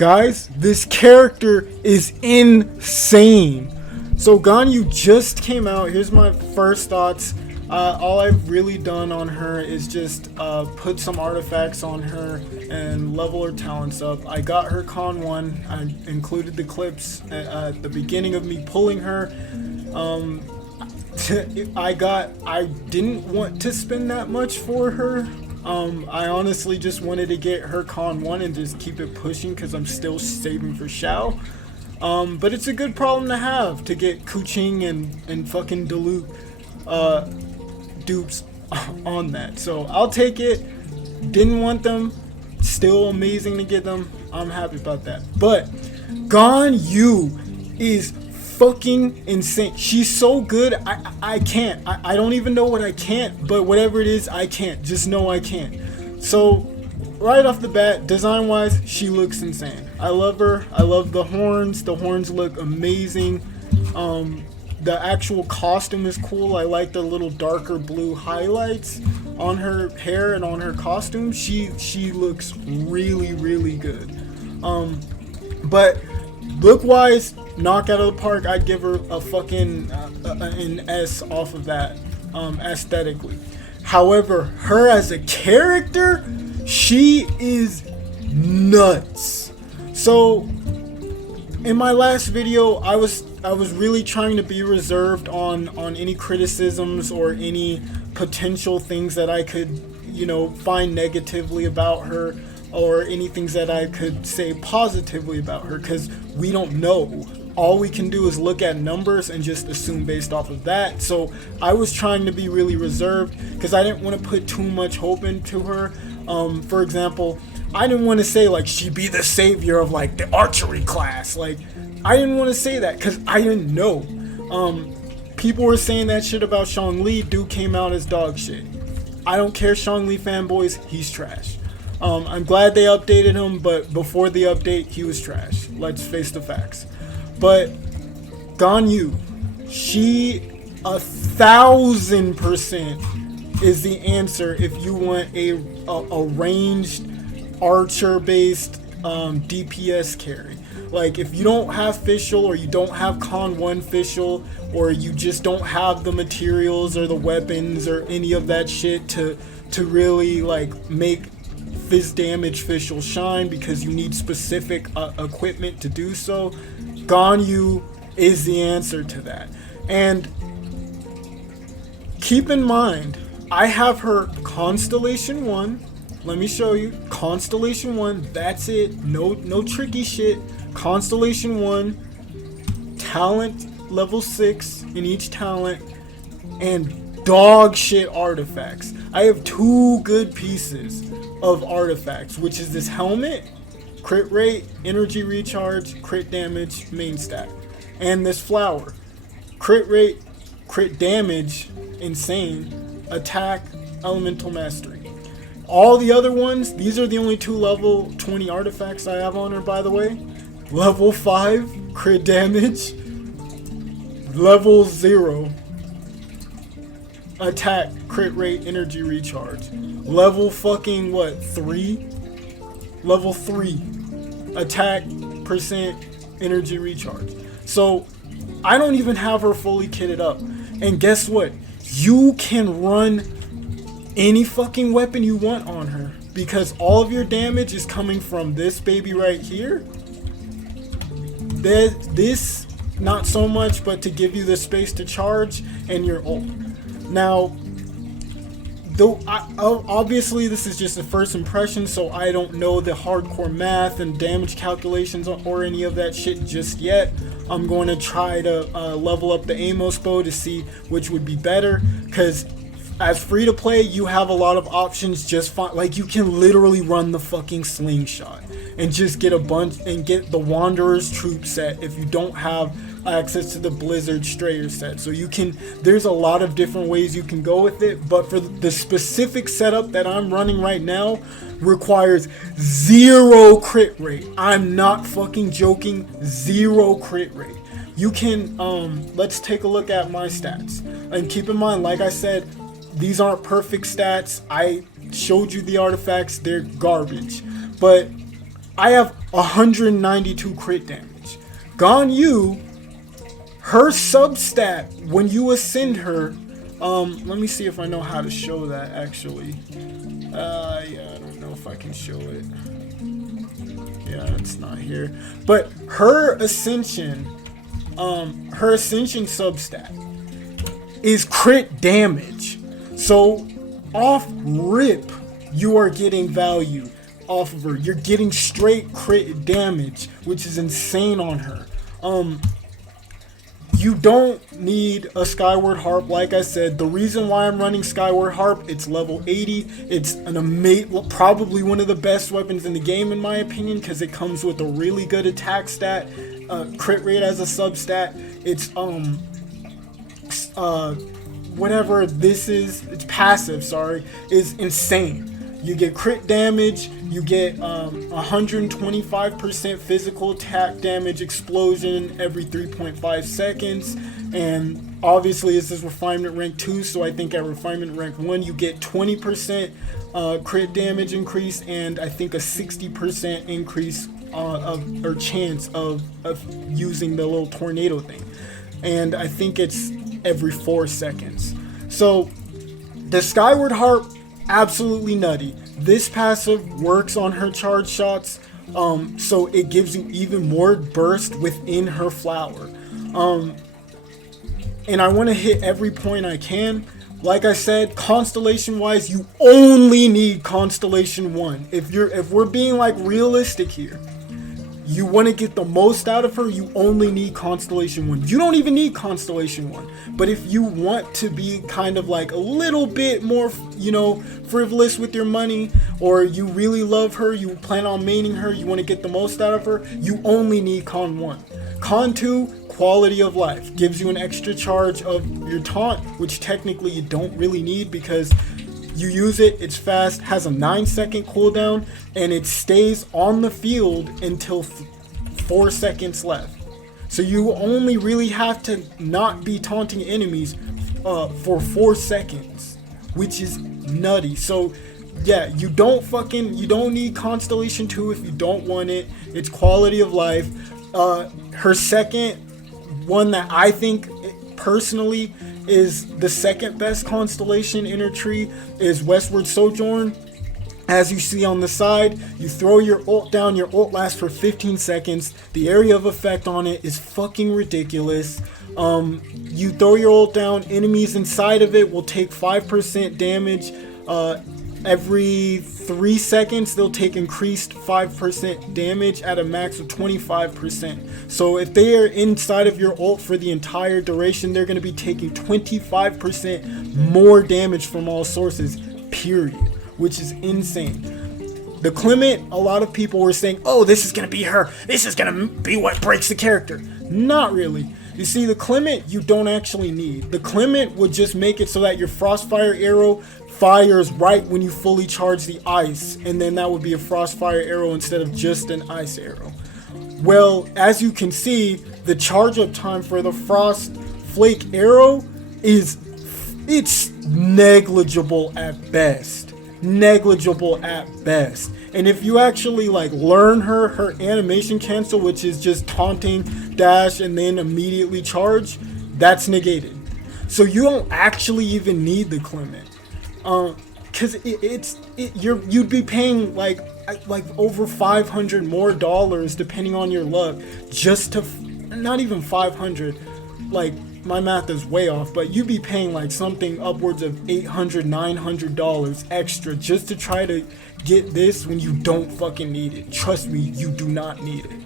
Guys, this character is insane. So Ganyu just came out. Here's my first thoughts. All I've really done on her is just put some artifacts on her and level her talents up. I got her con 1. I included the clips at the beginning of me pulling her. I didn't want to spend that much for her. I honestly just wanted to get her con 1 and just keep it pushing because I'm still saving for Xiao. But it's a good problem to have, to get Kuching and fucking dilute dupes on that. So I'll take it. Didn't want them. Still amazing to get them. I'm happy about that. But Ganyu is fucking insane. She's so good. I can't. I don't even know what I can't, but whatever it is, I can't. Just know I can't. So right off the bat, design wise, she looks insane. I love her. I love the horns. The horns look amazing. The actual costume is cool. I like the little darker blue highlights on her hair and on her costume. She looks really, really good. But look wise, knock out of the park. I'd give her a fucking an S off of that, aesthetically. However, her as a character, she is nuts. So in my last video, I was really trying to be reserved on any criticisms or any potential things that I could, find negatively about her, or any things that I could say positively about her, because we don't know. All we can do is look at numbers and just assume based off of that. So I was trying to be really reserved because I didn't want to put too much hope into her. For example, I didn't want to say like she be the savior of like the archery class. Like, I didn't want to say that because I didn't know. People were saying that shit about Zhongli. Dude came out as dog shit. I don't care, Zhongli fanboys. He's trash. I'm glad they updated him, but before the update, he was trash. Let's face the facts. But Ganyu, she 1000% is the answer if you want a ranged archer-based DPS carry. Like, if you don't have Fischl, or you don't have Con 1 Fischl, or you just don't have the materials or the weapons or any of that shit to really like make Fizz damage Fischl shine, because you need specific equipment to do so, Ganyu is the answer to that. And keep in mind, I have her Constellation 1. Let me show you. Constellation 1, that's it. No tricky shit. Constellation 1, talent level 6 in each talent, and dog shit artifacts. I have 2 good pieces of artifacts, which is this helmet, crit rate, energy recharge, crit damage, main stat, and this flower, crit rate, crit damage, insane, attack, elemental mastery. All the other ones, these are the only 2 level 20 artifacts I have on her, by the way. Level 5, crit damage, level 0, attack, crit rate, energy recharge. Level fucking 3? Level 3, attack, percent, energy recharge. So I don't even have her fully kitted up. And guess what? You can run any fucking weapon you want on her, because all of your damage is coming from this baby right here. This not so much, but to give you the space to charge, and your ult. Now, though obviously this is just a first impression, so I don't know the hardcore math and damage calculations or any of that shit just yet. I'm going to try to level up the amos bow to see which would be better, because as free to play, you have a lot of options. Just fine. Like, you can literally run the fucking slingshot and just get a bunch and get the Wanderer's troop set if you don't have access to the Blizzard Strayer set. So you can, there's a lot of different ways you can go with it, but for the specific setup that I'm running right now requires 0 crit rate. I'm not fucking joking. 0 crit rate. You can let's take a look at my stats, and keep in mind, like I said, these aren't perfect stats. I showed you the artifacts, they're garbage, but I have 192 crit damage. GANYU, her substat when you ascend her, let me see if I know how to show that actually. Yeah, I don't know if I can show it. Yeah, it's not here. But her ascension substat is crit damage. So off rip, you are getting value off of her. You're getting straight crit damage, which is insane on her. You don't need a Skyward Harp. Like I said, the reason why I'm running Skyward Harp, it's level 80. It's probably one of the best weapons in the game in my opinion, because it comes with a really good attack stat, crit rate as a substat. It's whatever this is, it's passive, sorry, is insane. You get crit damage, you get 125% physical attack damage explosion every 3.5 seconds, and obviously this is refinement rank 2, so I think at refinement rank 1 you get 20% crit damage increase, and I think a 60% increase or chance of using the little tornado thing, and I think it's every 4 seconds. So the Skyward Harp, absolutely nutty. This passive works on her charge shots, so it gives you even more burst within her flower. And I want to hit every point I can. Like I said, constellation wise, you only need constellation 1. If we're being like realistic here, you want to get the most out of her, you only need Constellation 1. You don't even need Constellation 1. But if you want to be kind of like a little bit more, frivolous with your money, or you really love her, you plan on maining her, you want to get the most out of her, you only need Con 1. Con 2, quality of life. Gives you an extra charge of your taunt, which technically you don't really need because you use it, it's fast, has a 9-second cooldown, and it stays on the field until 4 seconds left. So you only really have to not be taunting enemies for 4 seconds, which is nutty. So yeah, you don't need Constellation 2 if you don't want it. It's quality of life. Her second one that I think personally is the second best constellation in her tree is Westward Sojourn. As you see on the side, you throw your ult down, your ult lasts for 15 seconds. The area of effect on it is fucking ridiculous. You throw your ult down, enemies inside of it will take 5% damage. Every 3 seconds they'll take increased 5% damage at a max of 25%. So if they are inside of your ult for the entire duration, they're going to be taking 25% more damage from all sources, period, which is insane. The Clement, a lot of people were saying, oh, this is going to be her, this is going to be what breaks the character. Not really. You see, the Clement you don't actually need. The Clement would just make it so that your Frostfire arrow fires right when you fully charge the ice, and then that would be a Frostfire arrow instead of just an ice arrow. Well, as you can see, the charge up time for the Frost Flake arrow it's negligible at best. Negligible at best. And if you actually learn her animation cancel, which is just taunting, dash, and then immediately charge, that's negated. So you don't actually even need the Clement. Cause you'd be paying like over $500 more depending on your luck just to, not even 500, my math is way off, but you'd be paying something upwards of $800-900 extra just to try to get this when you don't fucking need it. Trust me, you do not need it.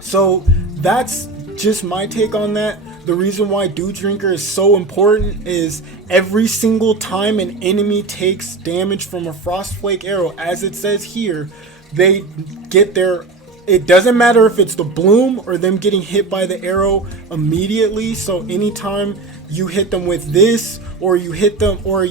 So that's just my take on that. The reason why Dew Drinker is so important is every single time an enemy takes damage from a Frostflake arrow, as it says here, they get their, it doesn't matter if it's the bloom or them getting hit by the arrow immediately. So anytime you hit them with this, or you hit them, or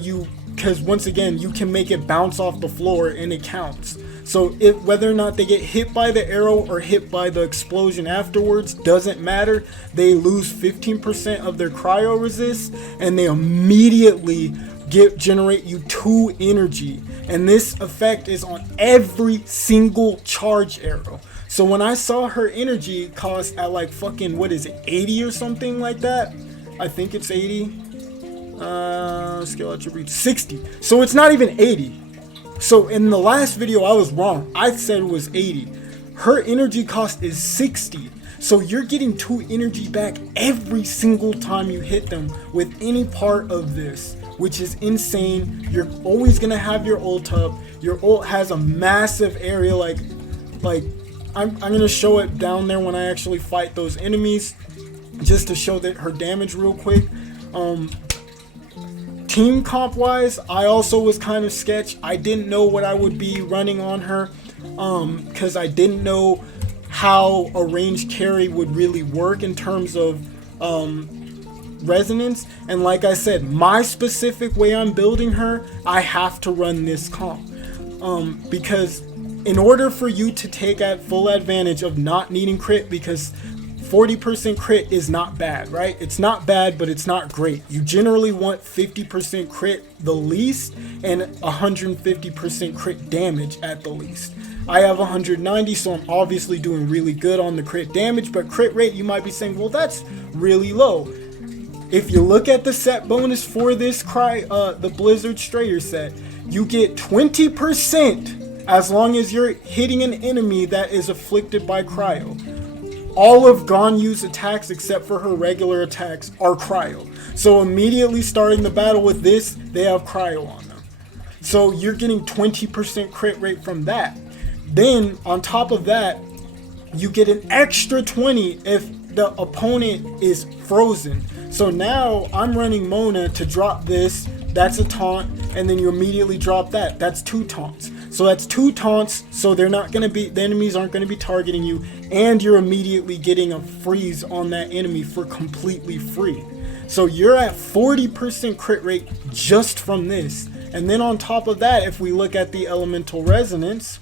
because once again, you can make it bounce off the floor and it counts. So whether or not they get hit by the arrow or hit by the explosion afterwards, doesn't matter. They lose 15% of their cryo resist, and they immediately generate you 2 energy, and this effect is on every single charge arrow. So when I saw her energy cost at like fucking, what is it, 80 or something like that, I think it's 80, skill attribute 60, so it's not even 80. So in the last video I was wrong, I said it was 80. Her energy cost is 60. So you're getting 2 energy back every single time you hit them with any part of this, which is insane. You're always gonna have your ult up. Your ult has a massive area, like I'm gonna show it down there when I actually fight those enemies, just to show that her damage real quick. Team comp wise, I also was kind of sketch. I didn't know what I would be running on her, because I didn't know how a range carry would really work in terms of resonance. And like I said, my specific way I'm building her, I have to run this comp, because in order for you to take at full advantage of not needing crit, because 40% crit is not bad, right? It's not bad, but it's not great. You generally want 50% crit the least and 150% crit damage at the least. I have 190, so I'm obviously doing really good on the crit damage, but crit rate, you might be saying, well, that's really low. If you look at the set bonus for this the Blizzard Strayer set, you get 20% as long as you're hitting an enemy that is afflicted by cryo. All of Ganyu's attacks except for her regular attacks are cryo. So immediately starting the battle with this, they have cryo on them. So you're getting 20% crit rate from that. Then on top of that, you get an extra 20 if the opponent is frozen. So now I'm running Mona to drop this, that's a taunt, and then you immediately drop that. That's 2 taunts. So that's 2 taunts, so the enemies aren't gonna be targeting you, and you're immediately getting a freeze on that enemy for completely free. So you're at 40% crit rate just from this. And then on top of that, if we look at the elemental resonance,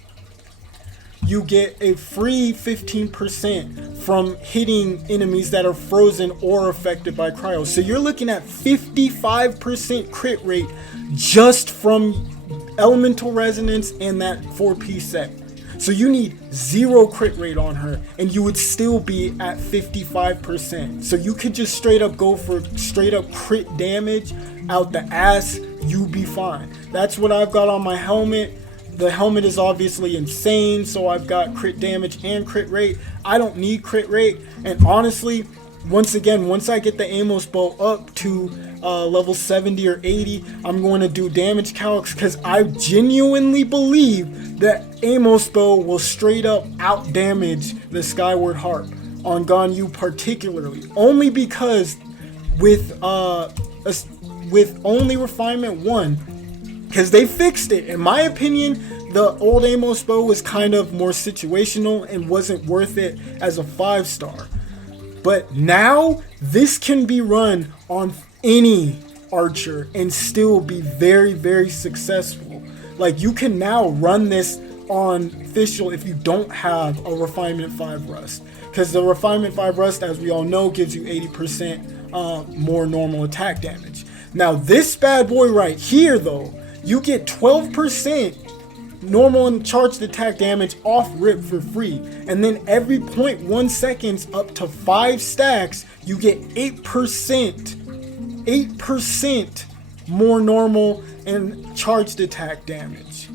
you get a free 15% from hitting enemies that are frozen or affected by cryo. So you're looking at 55% crit rate just from elemental resonance and that 4-piece set. So you need 0 crit rate on her and you would still be at 55%. So you could just straight up go for straight up crit damage out the ass, you be fine. That's what I've got on my helmet. The helmet is obviously insane, so I've got crit damage and crit rate. I don't need crit rate, and honestly, once I get the amos bow up to level 70 or 80, I'm going to do damage calcs, because I genuinely believe that amos bow will straight up out damage the Skyward Harp on Ganyu particularly, only because with only refinement 1, because they fixed it. In my opinion, the old amos bow was kind of more situational and wasn't worth it as a 5-star. But now this can be run on any archer and still be very, very successful. Like, you can now run this on official if you don't have a refinement 5 rust, because the refinement 5 rust, as we all know, gives you 80% more normal attack damage. Now this bad boy right here though, you get 12% normal and charged attack damage off rip for free, and then every 0.1 seconds up to 5 stacks you get 8% more normal and charged attack damage.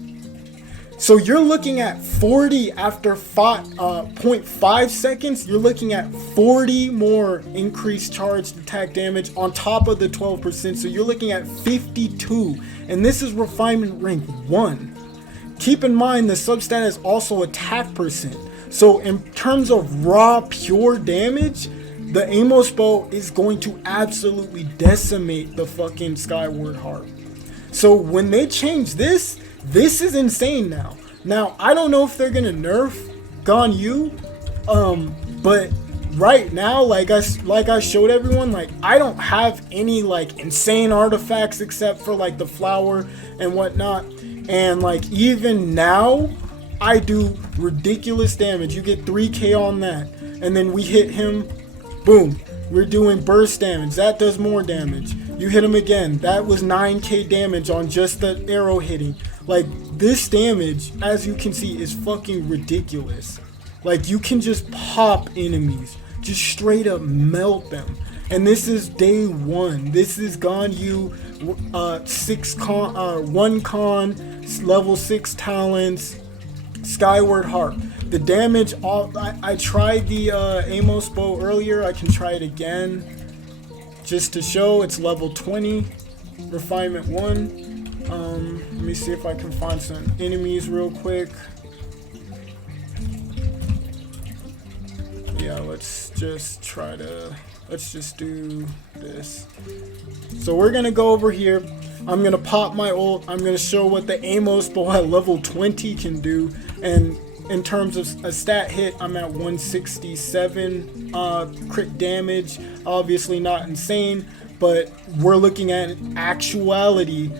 So you're looking at 40 after 0.5 seconds, you're looking at 40 more increased charged attack damage on top of the 12%, so you're looking at 52, and this is refinement rank 1. Keep in mind the substat is also attack percent, so in terms of raw pure damage, the amos bow is going to absolutely decimate the fucking Skyward Harp. So when they change this is insane now. Now, I don't know if they're gonna nerf Ganyu, but right now, like I showed everyone, like, I don't have any like insane artifacts except for like the flower and whatnot, and like even now I do ridiculous damage. You get 3k on that, and then we hit him, boom, we're doing burst damage, that does more damage. You hit him again. That was 9k damage on just the arrow hitting. Like, this damage, as you can see, is fucking ridiculous. Like, you can just pop enemies, just straight up melt them. And this is day 1. This is GANYU 1 con, level 6 talents, Skyward Harp. The damage, I tried the amos bow earlier. I can try it again just to show. It's level 20, refinement 1. Let me see if I can find some enemies real quick. Yeah, let's just do this. So we're gonna go over here. I'm gonna pop my ult. I'm gonna show what the amos bow at level 20 can do. And in terms of a stat hit, I'm at 167 crit damage. Obviously not insane, but we're looking at actuality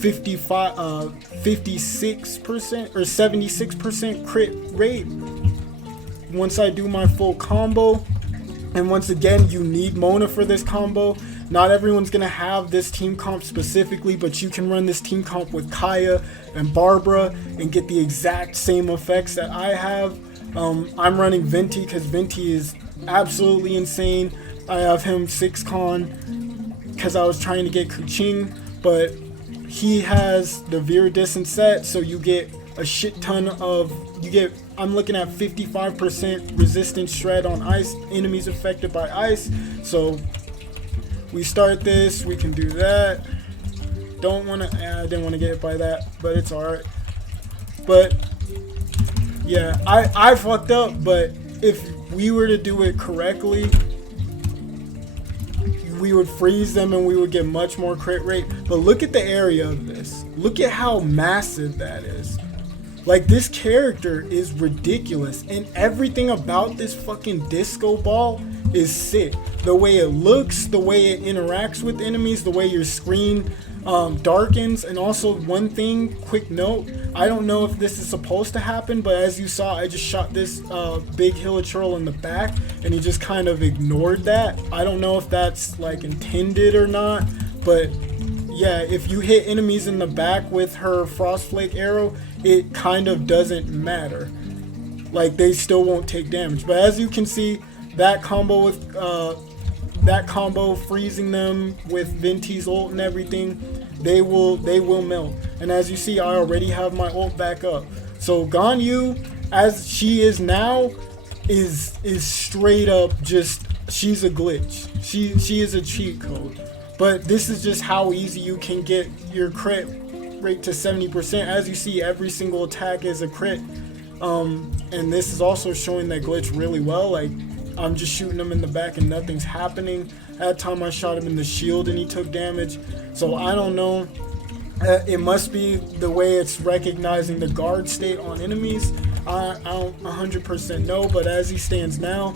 56% or 76% crit rate once I do my full combo. And once again, you need Mona for this combo. Not everyone's gonna have this team comp specifically, but you can run this team comp with Kaya and Barbara and get the exact same effects that I have. I'm running Venti because Venti is absolutely insane. I have him 6 con because I was trying to get Kuching, but he has the Viridescent set, so you get a shit ton of, I'm looking at 55% resistance shred on ice, enemies affected by ice. So we start this, we can do that. I didn't want to get hit by that, but it's alright. But yeah, I fucked up, but if we were to do it correctly, we would freeze them and we would get much more crit rate. But look at the area of this. Look at how massive that is. Like, this character is ridiculous, and everything about this fucking disco ball is sick. The way it looks, the way it interacts with enemies, the way your screen darkens. And also, one thing, quick note, I don't know if this is supposed to happen, but as you saw, I just shot this big hilichurl in the back and he just kind of ignored that. I don't know if that's like intended or not, but yeah, if you hit enemies in the back with her Frostflake arrow, it kind of doesn't matter. Like, they still won't take damage. But as you can see, that combo with freezing them with Venti's ult and everything, they will melt. And as you see, I already have my ult back up. So GANYU, as she is now, is straight up just, she's a glitch. She is a cheat code. But this is just how easy you can get your crit rate to 70%. As you see, every single attack is a crit. And this is also showing that glitch really well. Like, I'm just shooting him in the back and nothing's happening. That time I shot him in the shield and he took damage. So I don't know. It must be the way it's recognizing the guard state on enemies. I don't 100% know, but as he stands now,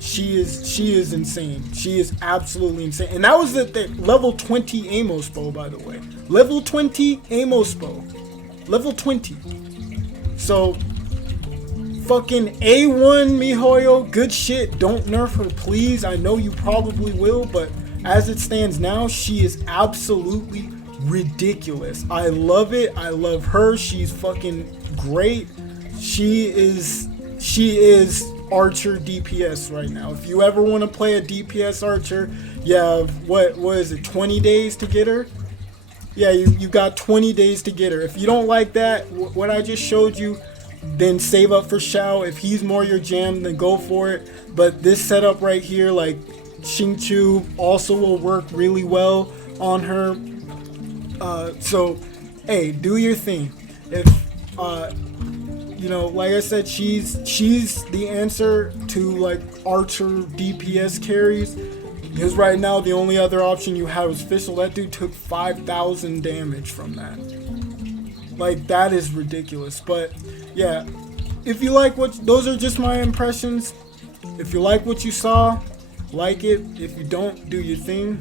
she is insane. She is absolutely insane. And that was the level 20 amos bow, by the way. Level 20 amos bow. Level 20. So fucking A1 miHoYo, good shit. Don't nerf her, please. I know you probably will, but as it stands now, she is absolutely ridiculous. I love it. I love her. She's fucking great. She is Archer DPS right now. If you ever want to play a DPS Archer, you have what is it, 20 days to get her? Yeah, you got 20 days to get her. If you don't like that, what I just showed you, then save up for Shao. If he's more your jam, then go for it. But this setup right here, like Xingqiu, also will work really well on her. So hey, do your thing. If you know, like I said, she's the answer to like Archer DPS carries. Because right now the only other option you have is Fischl. That dude took 5,000 damage from that. Like, that is ridiculous. But yeah, if you like those are just my impressions. If you like what you saw, like it. If you don't, do your thing.